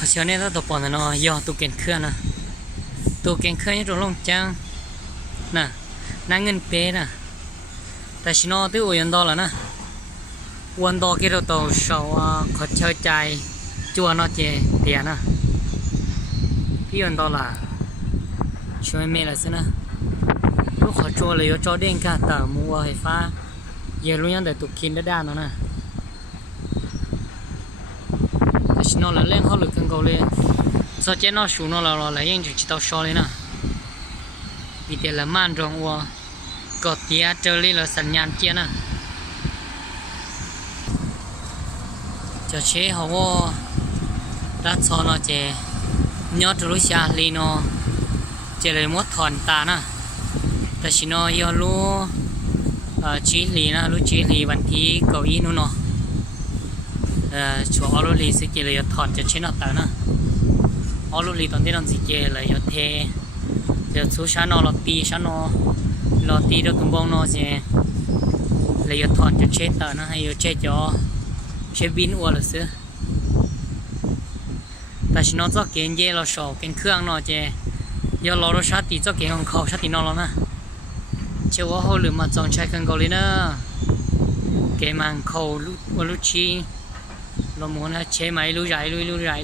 เขาเชียวเนี่ยถ้าตัวปอนเนาะย่อตัวเก่งเครื่องนะตัวเก่งเครื่องนี่ตัวลงจังน่ะนั่งเงินเป๊ะน่ะแต่ชิโน่ตัวอวันดอแล้วนะวันดอกี่เราตัวชาวเขาเชื่อใจจัวเนาะเจเตียนะพี่วันดอละช่วยเมย์ละสินะลูกขอจัวเลยยจอเด้งกันแต่มัวไฟฟ้าเยอะรู้ยังแต่ตุกกินได้ด้านเนาะนะแต่ชิโน่ละเล่นเขาหลุดกันเขาเลยsau chế nó xuống nó là những chuyện chỉ tao so lên nè vì thế là man trongua có tia chơi lên là sẵn nhàn kia nè cho chế họ vô đã cho nó chế nhớ từ lúc xa lên nó chế lại mất thòn ta nèแต่ชิโน่ยอรู้จีลีนะรู้จีลีวันที่เก้าอี้นู้นเนาะชัวร์รู้ลีสิจีเลยถอดจะเช่นอะไรนะออลูลีตอนที่เราสิเจเลยยเทเดี๋ยวสู้ฉันนอเราตีฉันนอเราตีเราตุ้มบงนอเจเลยยถอนจะเช็ดตานะให้ยเช็ดจ่อเช็ดบินอ้วนหรือซื้อแต่ฉันนอจะเก่งเย่เราสอบเก่งเครื่องนอเจยอเราเราชาติจะเก่งของเขาชาตินอเรานะเชื่อว่าเขาหรือมาจองใช้กันเกาหลีนะเก่งมันเขาลุชีเราหมุนนะเชื่อไหมรู้ใหญ่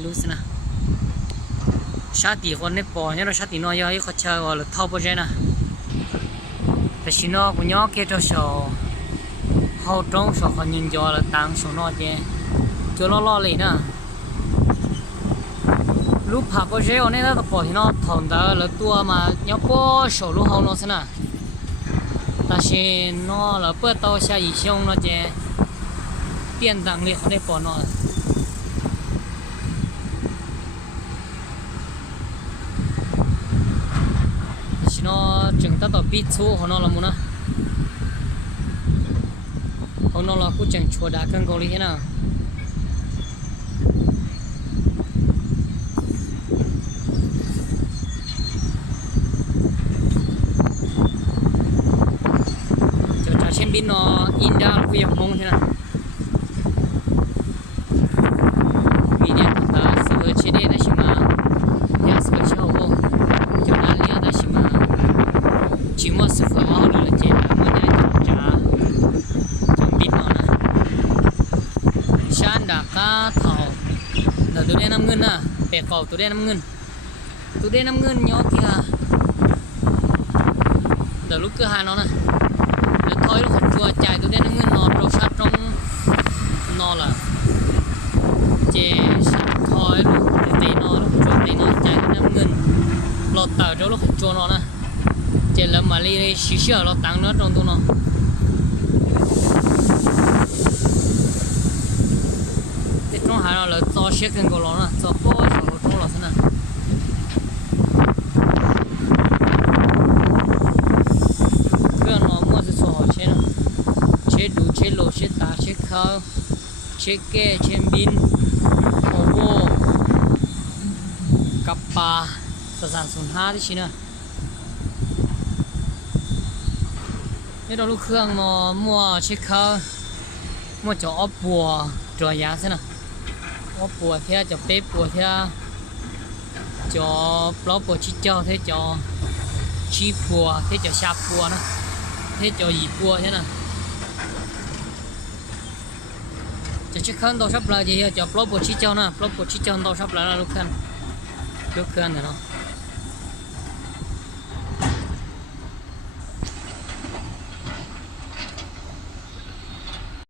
รู้สินะชาติคนในปอเนี่ยเราชาติน้อยย่อยเขาเชื่อว่าเราเท่าพอใจนะแต่ชิโน่ปุญญาเกตัวโซ่เขาตรงโซ่เขายิงจอเราตังโซ่นอเจจอล่อเลยนะลูกผ่าพอใจวันนี้ถ้าตัวปอที่น้องถอนตาแล้วตัวมาเนาะก็โซ่ลูกเขาเนาะสินะแต่ชิโน่เราเปิดตัวชาอีช่องเนาะเจเปลี่ยนดังเลยเขาในปอเนาะnó chừng ta tao biết số họ nó là muốn á họ nó là cũng chẳng chùa đá cân cầu lý thế nào cho xem biết nó in ra là bây giờ không thế nào vì vậy ta sửa chế đây đấy mà nhà sửa chế hậu cho nó liên đó mà chỉ mua sữa phở vào là chế mua nhà trả trong bít nó nè san đã cá thầu là tôi đem 5 ngân à bẻ cầu tôi đem 5 ngân nhó kia là lúc cửa hàng nó nè là thôi nó không chua chạy tôi đem 5 ngân nó đồ sát trong nó là chế thôi tê nó chạy tôi 5 ngân lọt tờ chỗ nó không chua nó nè chế là mà đi xí xíu nó tăng nó trong tụi nó thế trong hai nó là to xếp trên cổ nó nè to bó cho nó trong nó thế nè cái nó mua sẽ cho họ chế nè chế đủ chế lô chế tá chế khao chế kê chế bin hồ vô cặp ba sản xuất hai đấy chứ nèนี่เราลูกเครื่องมั่วเช็คเขามั่วจะอ้อปัวจอยาใช่ไหมอ้อปัวเท่าจะเป๊ะปัวเท่าจะปล้อปัวชิเจ้าเท่าจะชีปัวเท่าจะชาปัวนะเท่าจะหยีปัวใช่ไหมจะเช็คเขาตัวชับเลยจะปล้อปัวชิเจ้านะปล้อปัวชิเจ้าตัวชับเลยนะลูกเครื่องเนี่ยเนาะ